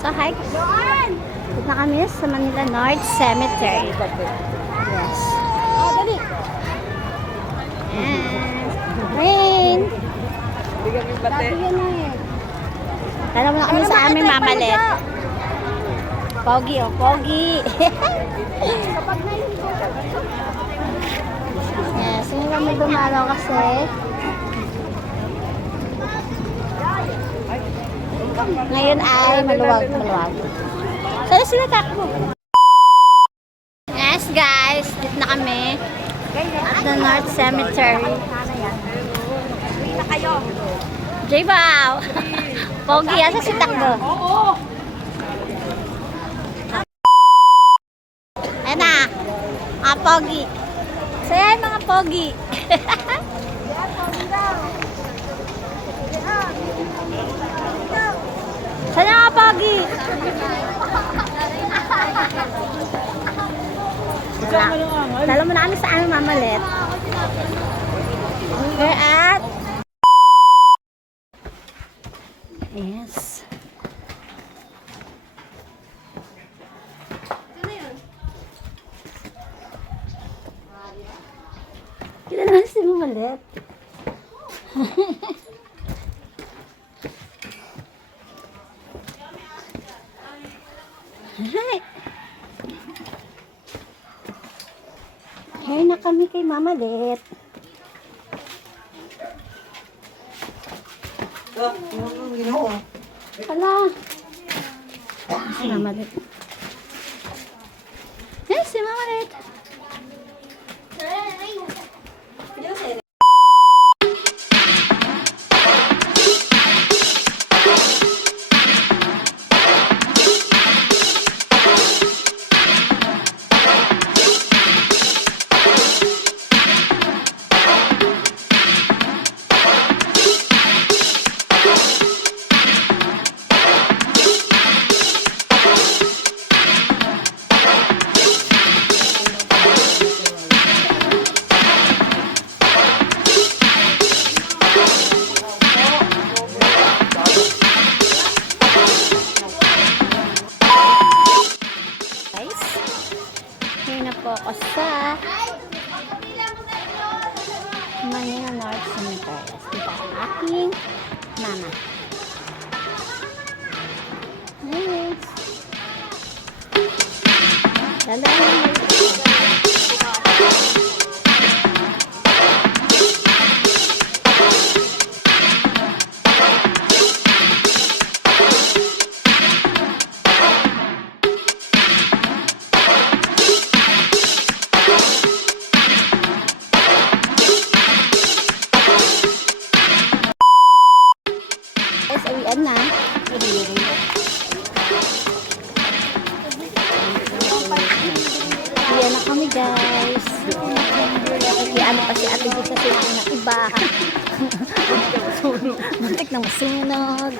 So, hi. Dito na kami sa Manila North Cemetery. Yes. Oh, dali. Yes. Rain. Bigyan yung bate. Bigyan na eh. Tala mo na kami sa aming mamalit. Pogi, oh. Pogi. Kapag nahihigo siya. Yes. Hindi kami dumalaw kasi. Ngayon ay maluwag. Saan sila takbo? Yes, guys. Dito na kami. At the North Cemetery. Uwi na kayo. J-Bow! Pogi, asa si Takbo? Oo. Ayan na. Mga Pogi. So yan, mga Pogi. Yan, pogi daw. Yan. Saan yung mga Pogi? Dala mo na kami sa aming mamalit. We're at... Yes. Kita naman si mamalit. Hi. Here na kami kay Mama Let. Hala. Si Mama Let. Yes, si Mama Let. Here na po ako sa Manila North Cemetery. Dito ang aking mama. Yes. Dalang. Guys, awian na. Ayan na kami, guys. Ano pa si ate dito sa sila ng iba. Muntik na masunog.